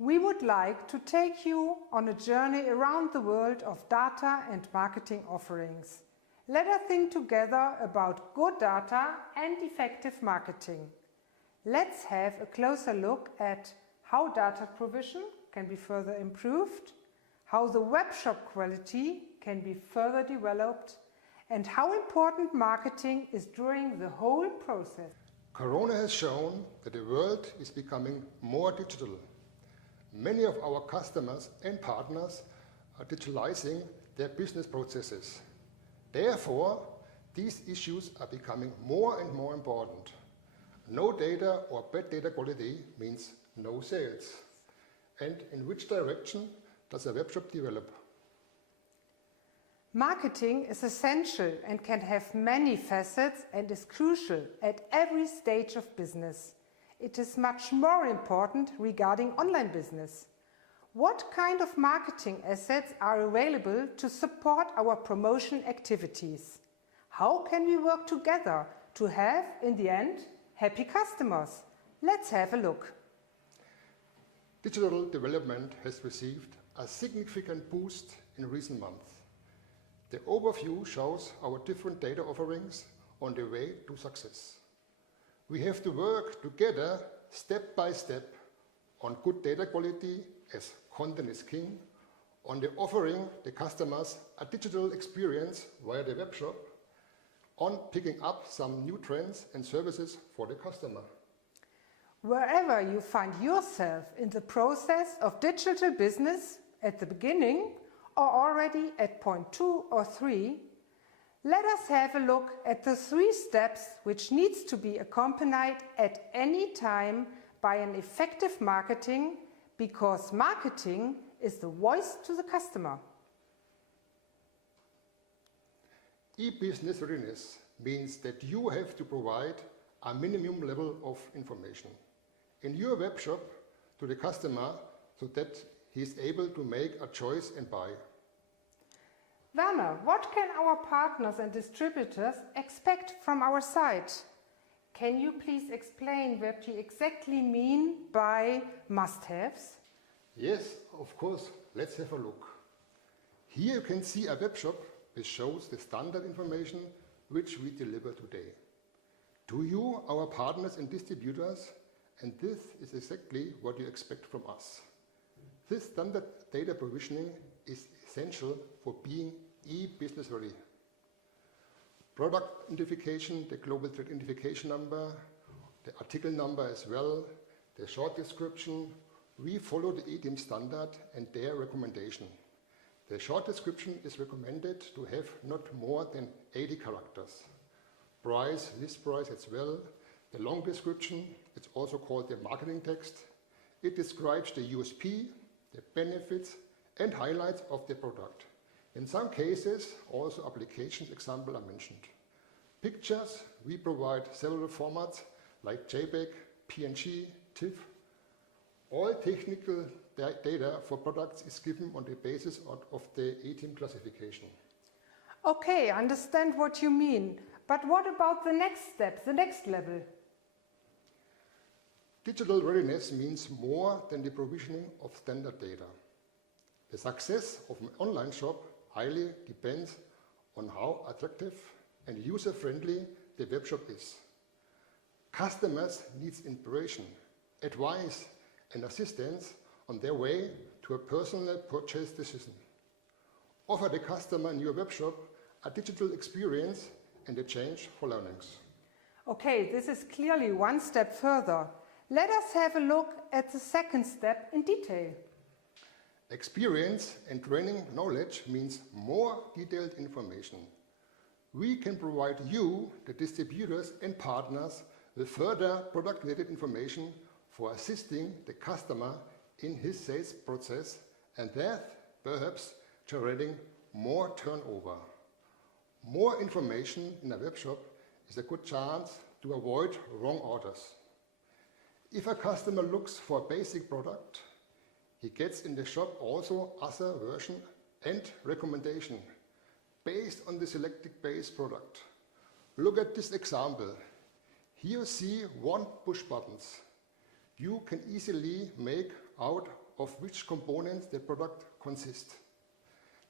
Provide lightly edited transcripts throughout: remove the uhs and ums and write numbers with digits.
We would like to take you on a journey around the world of data and marketing offerings. Let us think together about good data and effective marketing. Let's have a closer look at how data provision can be further improved, how the webshop quality can be further developed, and how important marketing is during the whole process. Corona has shown that the world is becoming more digital. Many of our customers and partners are digitalizing their business processes. Therefore, these issues are becoming more and more important. No data or bad data quality means no sales. And in which direction does a webshop develop? Marketing is essential and can have many facets and is crucial at every stage of business. It is much more important regarding online business. What kind of marketing assets are available to support our promotion activities? How can we work together to have, in the end, happy customers? Let's have a look. Digital development has received a significant boost in recent months. The overview shows our different data offerings on the way to success. We have to work together step by step on good data quality, as content is king, on the offering the customers a digital experience via the webshop, on picking up some new trends and services for the customer. Wherever you find yourself in the process of digital business, at the beginning or already at point 2 or 3, let us have a look at the 3 steps which needs to be accompanied at any time by an effective marketing, because marketing is the voice to the customer. E-business readiness means that you have to provide a minimum level of information in your webshop to the customer so that he is able to make a choice and buy. Werner, what can our partners and distributors expect from our site? Can you please explain what you exactly mean by must-haves? Yes, of course. Let's have a look. Here you can see a webshop which shows the standard information which we deliver today to you, our partners and distributors, and this is exactly what you expect from us. This standard data provisioning is essential for being e-business ready. Product identification, the global trade identification number, the article number as well, the short description. We follow the EDIM standard and their recommendation. The short description is recommended to have not more than 80 characters. Price, list price as well. The long description, it's also called the marketing text. It describes the USP, the benefits and highlights of the product. In some cases, also applications examples are mentioned. Pictures, we provide several formats like JPEG, PNG, TIFF. All technical data for products is given on the basis of the EDIM classification. Okay, I understand what you mean. But what about the next step, the next level? Digital readiness means more than the provisioning of standard data. The success of an online shop highly depends on how attractive and user-friendly the webshop is. Customers need inspiration, advice and assistance on their way to a personal purchase decision. Offer the customer in your webshop a digital experience and a change for learnings. Okay, this is clearly one step further. Let us have a look at the second step in detail. Experience and training knowledge means more detailed information. We can provide you, the distributors and partners, with further product-related information for assisting the customer in his sales process and that perhaps generating more turnover. More information in a webshop is a good chance to avoid wrong orders. If a customer looks for a basic product, he gets in the shop also other version and recommendation based on the selected base product. Look at this example. Here you see 1 push buttons. you can easily make out of which components the product consists.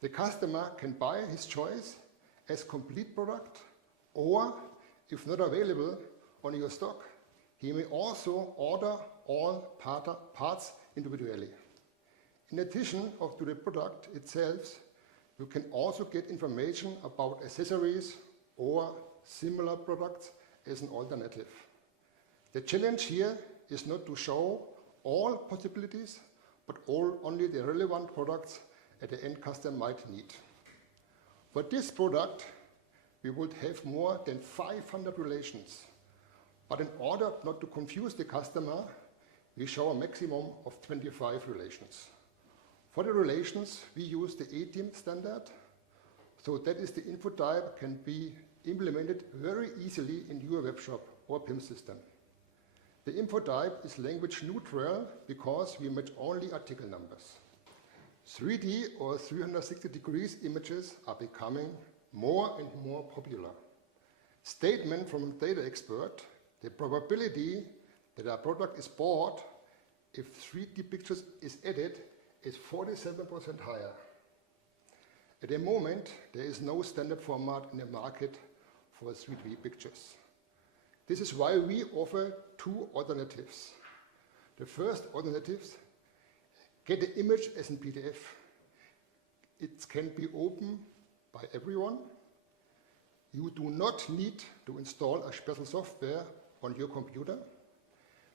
The customer can buy his choice as complete product, or if not available on your stock, he may also order all parts individually. In addition to the product itself, you can also get information about accessories or similar products as an alternative. The challenge here is not to show all possibilities, but only the relevant products that the end customer might need. For this product, we would have more than 500 relations. But in order not to confuse the customer, we show a maximum of 25 relations. For the relations, we use the ATIM standard, so that is the info type can be implemented very easily in your webshop or PIM system. The info type is language neutral because we match only article numbers. 3D or 360 degrees images are becoming more and more popular. Statement from a data expert: the probability that a product is bought if 3D pictures is added is 47% higher. At the moment, there is no standard format in the market for 3D pictures. This is why we offer two alternatives. The first alternative: get the image as in PDF. It can be opened by everyone. You do not need to install a special software on your computer.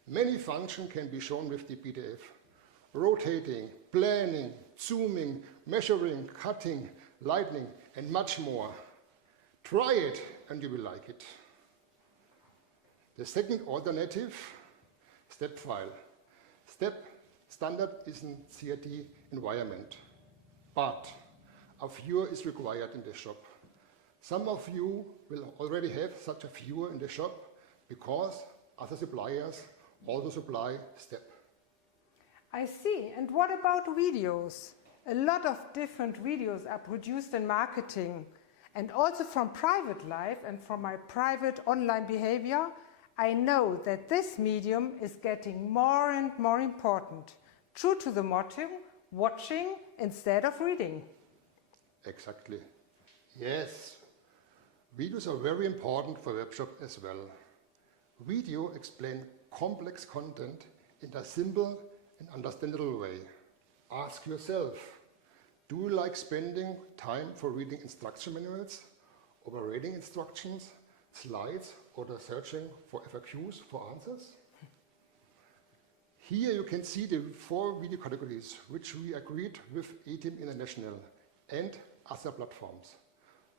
Many functions can be shown with the PDF: rotating, planning, zooming, measuring, cutting, lighting, and much more. Try it and you will like it. The second alternative: step file. Step standard is in CAD environment, but a viewer is required in the shop. Some of you will already have such a viewer in the shop because other suppliers also supply step. I see. And what about videos? A lot of different videos are produced in marketing, and also from private life and from my private online behavior, I know that this medium is getting more and more important, true to the motto, watching instead of reading. Exactly. Yes, videos are very important for webshop as well. Video explain complex content in a simple and understandable way. Ask yourself, do you like spending time for reading instruction manuals, operating instructions, slides, or searching for FAQs for answers? Here you can see the 4 video categories which we agreed with ATIM International and other platforms,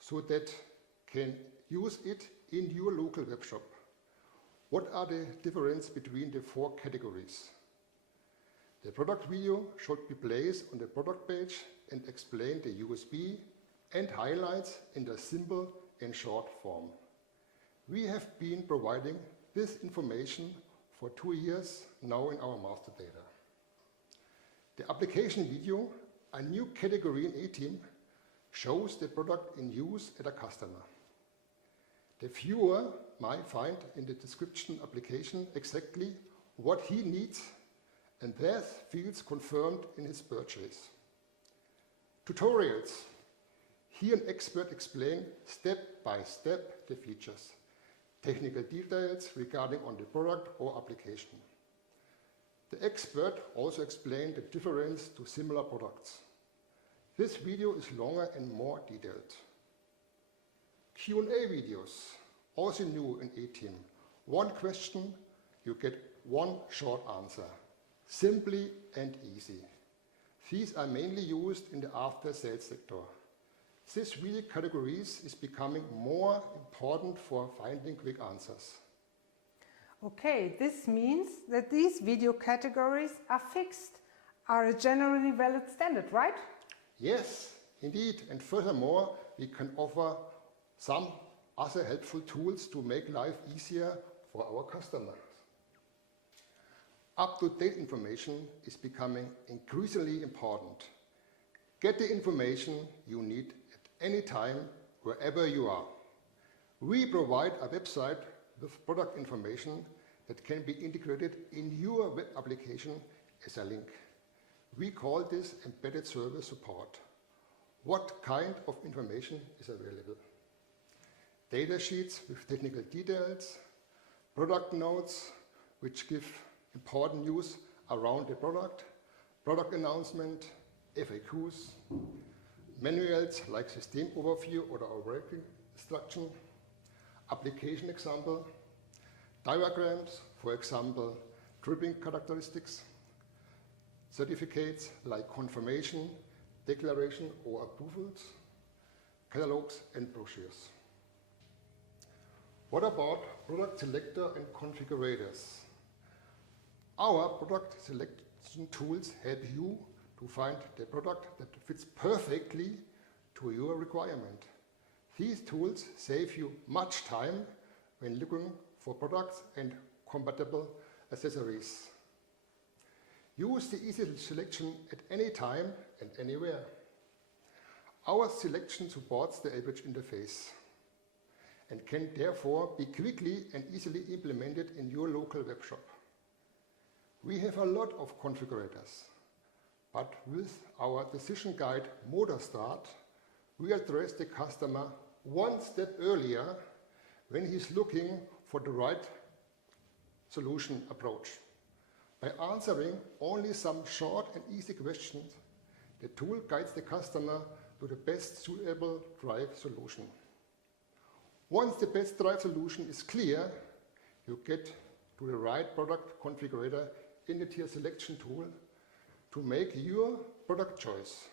so that can use it in your local webshop. What are the differences between the 4 categories? The product video should be placed on the product page and explain the USB and highlights in the simple and short form. We have been providing this information for 2 years now in our master data. The application video, a new category in ATIM, shows the product in use at a customer. The viewer might find in the description application exactly what he needs and thus feels confirmed in his purchase. Tutorials. Here an expert explains step by step the features, technical details regarding on the product or application. The expert also explained the difference to similar products. This video is longer and more detailed. Q&A videos, also new in ATIM. One question, you get one short answer, simply and easy. These are mainly used in the after-sales sector. This video categories is becoming more important for finding quick answers. Okay, this means that these video categories are fixed, are a generally valid standard, right? Yes, indeed. And furthermore, we can offer some other helpful tools to make life easier for our customers. Up-to-date information is becoming increasingly important. Get the information you need at any time, wherever you are. We provide a website with product information that can be integrated in your web application as a link. We call this embedded service support. What kind of information is available? Data sheets with technical details, product notes which give important news around the product, product announcement, FAQs, manuals like system overview or working instruction, application example, diagrams, for example, tripping characteristics, certificates like confirmation, declaration or approvals, catalogs and brochures. What about product selector and configurators? Our product selection tools help you to find the product that fits perfectly to your requirement. These tools save you much time when looking for products and compatible accessories. Use the easy selection at any time and anywhere. Our selection supports the average interface and can therefore be quickly and easily implemented in your local webshop. We have a lot of configurators, but with our decision guide Motor Start, we address the customer one step earlier when he's looking for the right solution approach. By answering only some short and easy questions, the tool guides the customer to the best suitable drive solution. Once the best drive solution is clear, you get to the right product configurator in the tier selection tool to make your product choice.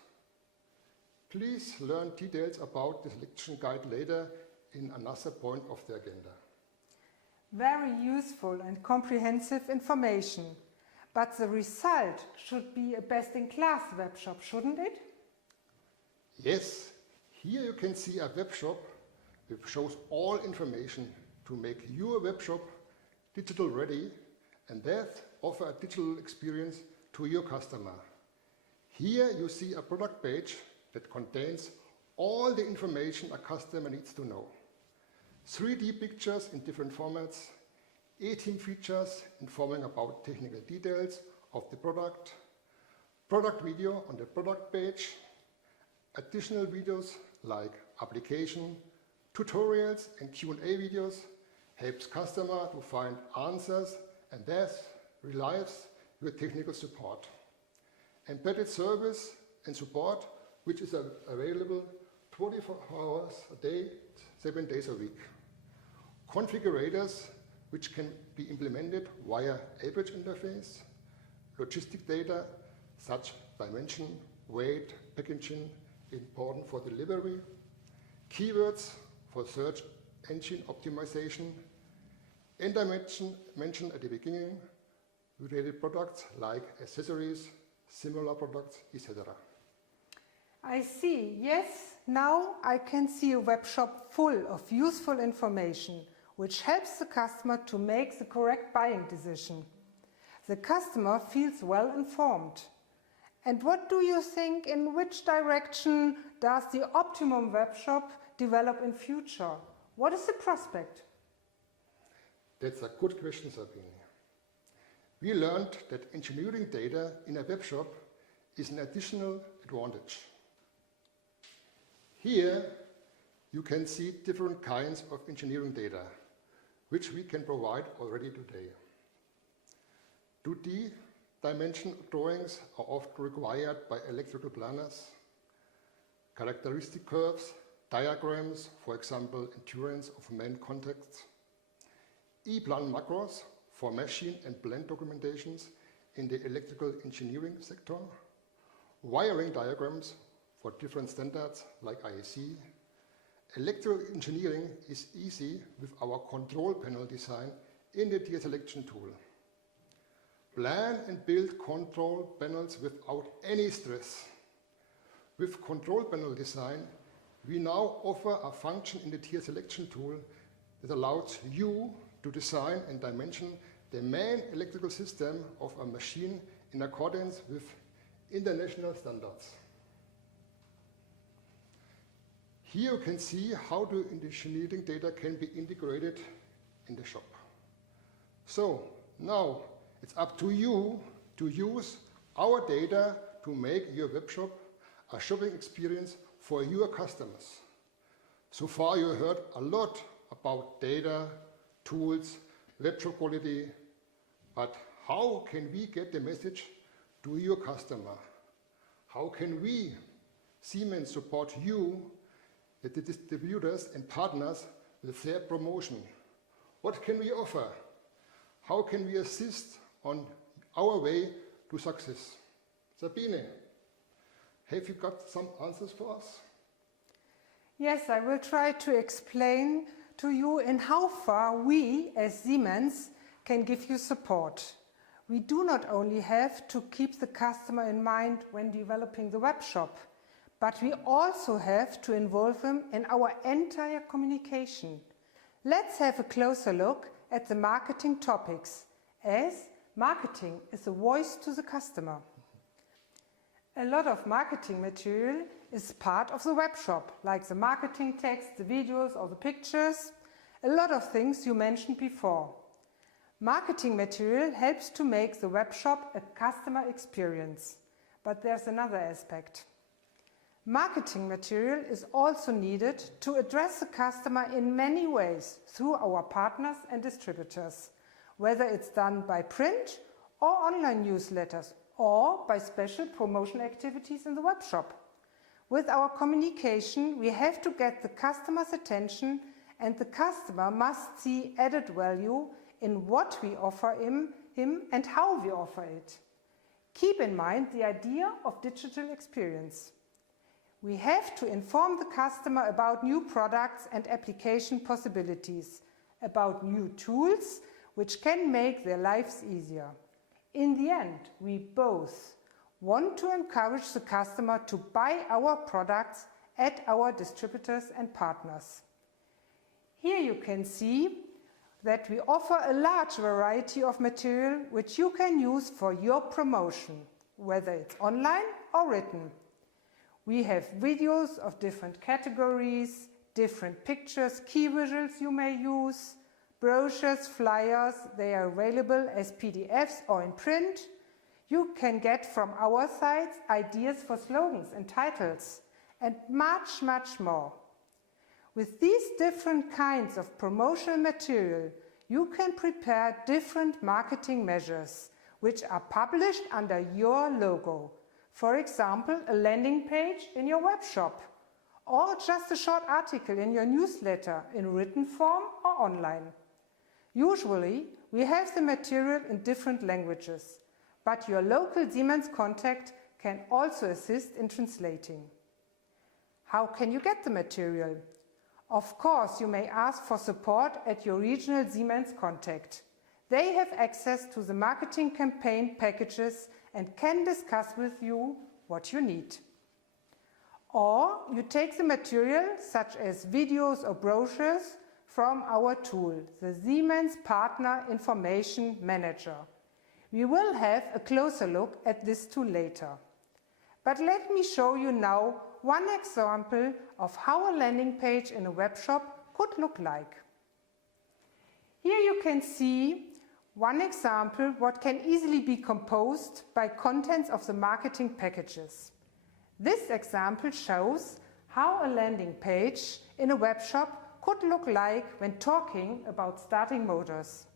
Please learn details about the selection guide later in another point of the agenda. Very useful and comprehensive information. But the result should be a best-in-class webshop, shouldn't it? Yes, here you can see a webshop which shows all information to make your webshop digital ready and that offer a digital experience to your customer. Here you see a product page that contains all the information a customer needs to know. 3D pictures in different formats, 18 features informing about technical details of the product video on the product page, additional videos like application, tutorials and Q&A videos helps customer to find answers and thus relies your technical support. Embedded service and support which is available 24 hours a day, 7 days a week. Configurators which can be implemented via average interface, logistic data such dimension, weight, packaging important for delivery, keywords for search engine optimization, and I mentioned at the beginning related products like accessories, similar products, etc. I see. Yes, now I can see a webshop full of useful information which helps the customer to make the correct buying decision. The customer feels well informed. And what do you think, in which direction does the optimum webshop develop in future? What is the prospect? That's a good question, Sabine. We learned that engineering data in a webshop is an additional advantage. Here you can see different kinds of engineering data, which we can provide already today. 2D dimension drawings are often required by electrical planners. Characteristic curves, diagrams, for example, endurance of main contacts. E-plan macros for machine and blend documentations in the electrical engineering sector. Wiring diagrams for different standards like IEC. Electrical engineering is easy with our control panel design in the tier selection tool. Plan and build control panels without any stress. With control panel design, we now offer a function in the tier selection tool that allows you to design and dimension the main electrical system of a machine in accordance with international standards. Here you can see how the engineering data can be integrated in the shop. So now it's up to you to use our data to make your webshop a shopping experience for your customers. So far you heard a lot about data, tools, webshop quality, but how can we get the message to your customer? How can we, Siemens, support you, the distributors and partners, with their promotion? What can we offer? How can we assist on our way to success? Sabine, have you got some answers for us? Yes, I will try to explain to you in how far we as Siemens can give you support. We do not only have to keep the customer in mind when developing the web shop, but we also have to involve them in our entire communication. Let's have a closer look at the marketing topics, as marketing is a voice to the customer. A lot of marketing material is part of the web shop, like the marketing text, the videos or the pictures, a lot of things you mentioned before. Marketing material helps to make the web shop a customer experience. But there's another aspect. Marketing material is also needed to address the customer in many ways through our partners and distributors, whether it's done by print or online newsletters or by special promotion activities in the web shop. With our communication, we have to get the customer's attention, and the customer must see added value in what we offer him and how we offer it. Keep in mind the idea of digital experience. We have to inform the customer about new products and application possibilities, about new tools which can make their lives easier. In the end, we both want to encourage the customer to buy our products at our distributors and partners. Here you can see that we offer a large variety of material which you can use for your promotion, whether it's online or written. We have videos of different categories, different pictures, key visuals you may use, brochures, flyers, they are available as PDFs or in print. You can get from our sites ideas for slogans and titles, and much, much more. With these different kinds of promotional material, you can prepare different marketing measures which are published under your logo. For example, a landing page in your web shop, or just a short article in your newsletter in written form or online. Usually, we have the material in different languages, but your local Siemens contact can also assist in translating. How can you get the material? Of course, you may ask for support at your regional Siemens contact. They have access to the marketing campaign packages and can discuss with you what you need. Or you take the material, such as videos or brochures, from our tool, the Siemens Partner Information Manager. We will have a closer look at this tool later. But let me show you now one example of how a landing page in a web shop could look like. Here you can see one example what can easily be composed by contents of the marketing packages. This example shows how a landing page in a web shop could look like when talking about starting motors.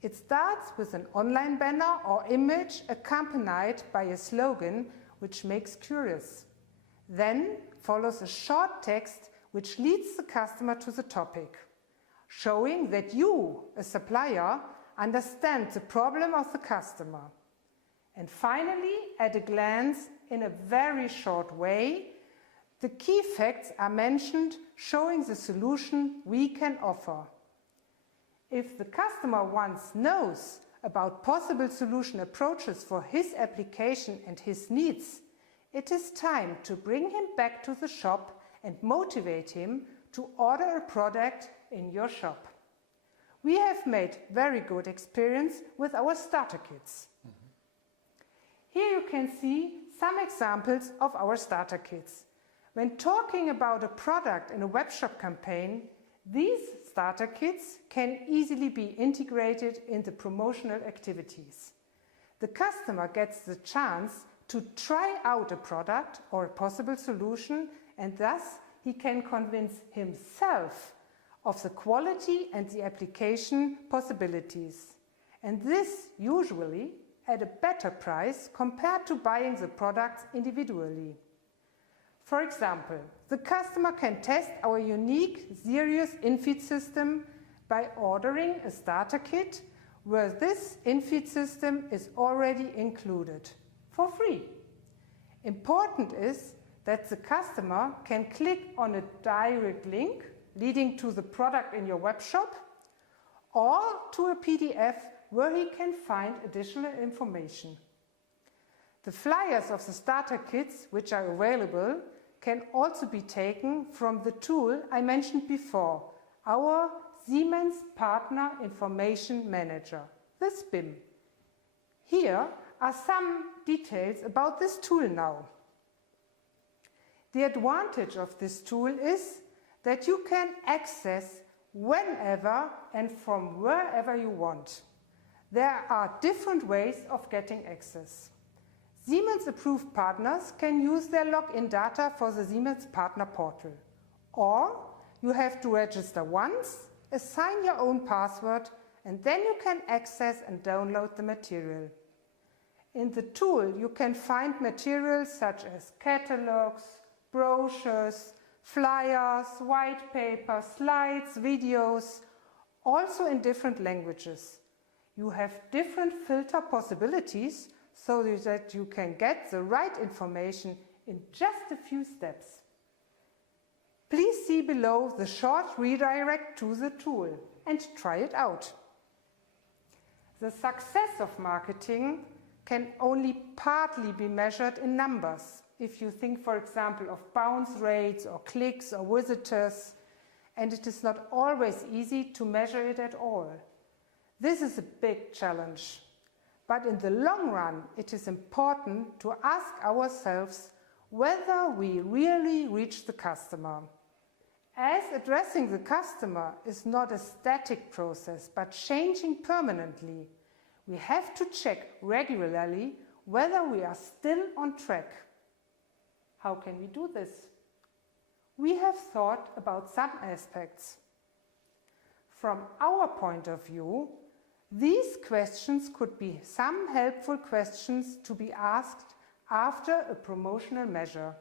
It starts with an online banner or image accompanied by a slogan which makes curious. Then follows a short text which leads the customer to the topic, showing that you, a supplier, understand the problem of the customer. And finally, at a glance, in a very short way, the key facts are mentioned, showing the solution we can offer. If the customer once knows about possible solution approaches for his application and his needs, it is time to bring him back to the shop and motivate him to order a product in your shop. We have made very good experience with our starter kits. Here you can see some examples of our starter kits. When talking about a product in a webshop campaign, These starter kits can easily be integrated in the promotional activities. The customer gets the chance to try out a product or a possible solution, and thus he can convince himself of the quality and the application possibilities. And this usually at a better price compared to buying the products individually. For example, the customer can test our unique Sirius in-feed system by ordering a starter kit where this in-feed system is already included for free. Important is that the customer can click on a direct link leading to the product in your webshop or to a PDF where he can find additional information. The flyers of the starter kits, which are available, can also be taken from the tool I mentioned before, our Siemens Partner Information Manager, the SPIM. Here are some details about this tool now. The advantage of this tool is that you can access whenever and from wherever you want. There are different ways of getting access. Siemens-approved partners can use their login data for the Siemens Partner Portal. Or you have to register once, assign your own password, and then you can access and download the material. In the tool, you can find materials such as catalogs, brochures, flyers, white paper, slides, videos, also in different languages. You have different filter possibilities so that you can get the right information in just a few steps. Please see below the short redirect to the tool and try it out. The success of marketing can only partly be measured in numbers. If you think, for example, of bounce rates or clicks or visitors, and it is not always easy to measure it at all. This is a big challenge. But in the long run, it is important to ask ourselves whether we really reach the customer. As addressing the customer is not a static process, but changing permanently, we have to check regularly whether we are still on track. How can we do this? We have thought about some aspects. From our point of view, these questions could be some helpful questions to be asked after a promotional measure.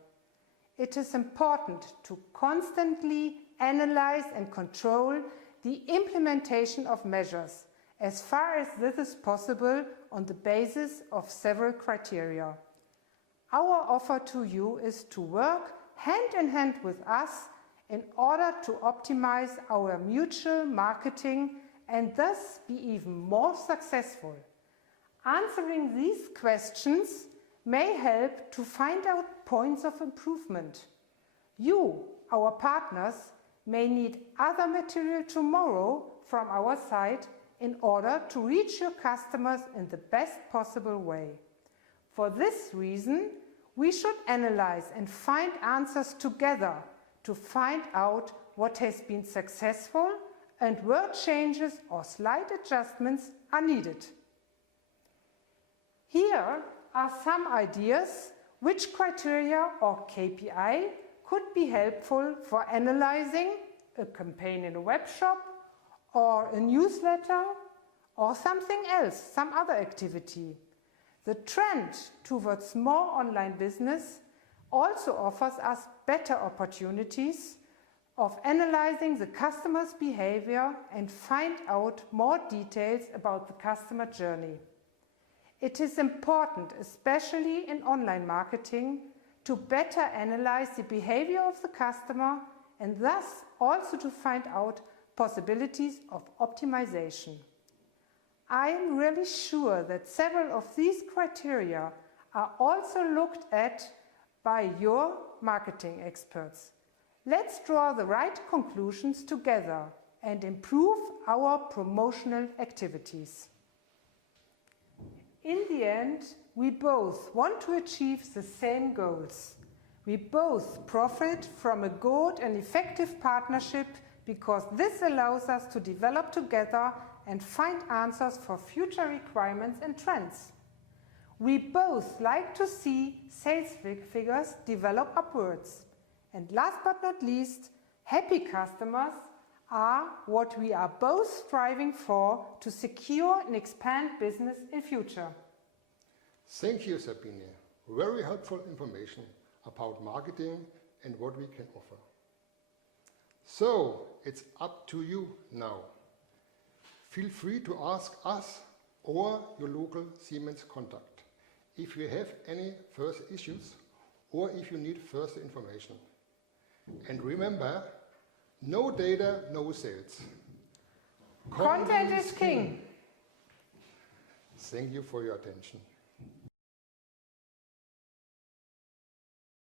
It is important to constantly analyze and control the implementation of measures as far as this is possible on the basis of several criteria. Our offer to you is to work hand in hand with us in order to optimize our mutual marketing and thus be even more successful. Answering these questions may help to find out points of improvement. You, our partners, may need other material tomorrow from our side in order to reach your customers in the best possible way. For this reason, we should analyze and find answers together to find out what has been successful and where changes or slight adjustments are needed. Here are some ideas which criteria or KPI could be helpful for analyzing a campaign in a webshop or a newsletter or something else, some other activity. The trend towards more online business also offers us better opportunities of analyzing the customer's behavior and find out more details about the customer journey. It is important, especially in online marketing, to better analyze the behavior of the customer and thus also to find out possibilities of optimization. I am really sure that several of these criteria are also looked at by your marketing experts. Let's draw the right conclusions together and improve our promotional activities. In the end, we both want to achieve the same goals. We both profit from a good and effective partnership because this allows us to develop together and find answers for future requirements and trends. We both like to see sales figures develop upwards. And last but not least, happy customers are what we are both striving for to secure and expand business in future. Thank you, Sabine. Very helpful information about marketing and what we can offer. So, it's up to you now. Feel free to ask us or your local Siemens contact if you have any further issues or if you need further information. And remember, no data, no sales. Content is king. Thank you for your attention.